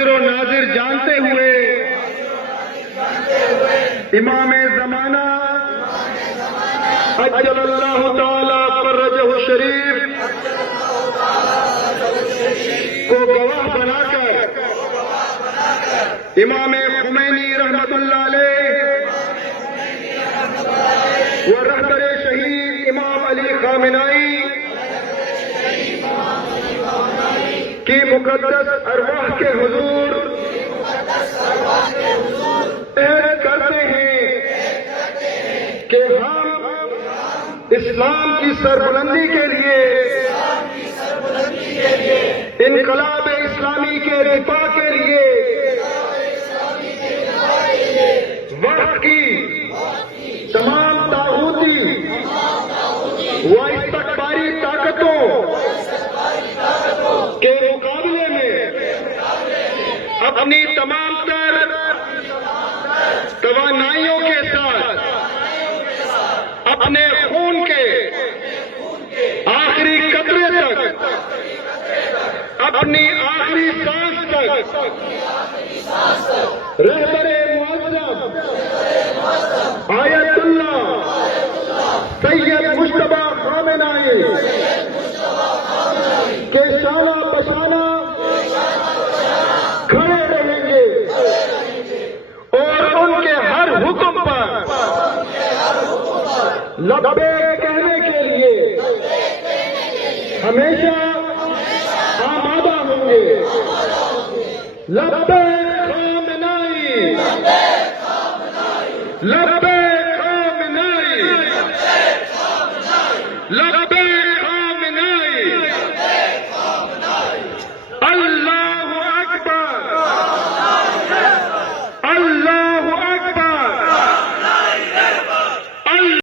حاضر و ناظر جانتے ہوئے امام زمانہ عجل اللہ تعالی فرجہ الشریف کو گواہ بنا کر امام خمینی رحمت اللہ علیہ و رہبر شہید امام علی خامنائی کی مقدس ارواح کے حضور عہد کرتے ہیں کہ ہم اسلام کی سربلندی کے لیے انقلاب اسلامی کے دفاع کے لیے وقت کی تمام طاغوتی و استکباری طاقتوں کے مقابلے میں اپنی تمام تر توانائیوں کے ساتھ اپنے خون کے آخری قطرے تک اپنی آخری سانس تک رہبر معظم آیت اللہ سید مجتبی خامنائی کے شانہ بشانہ کھڑے رہیں گے اور ان کے ہر حکم پر لبیک کہنے کے لیے ہمیشہ آمادہ ہوں گے. لبیک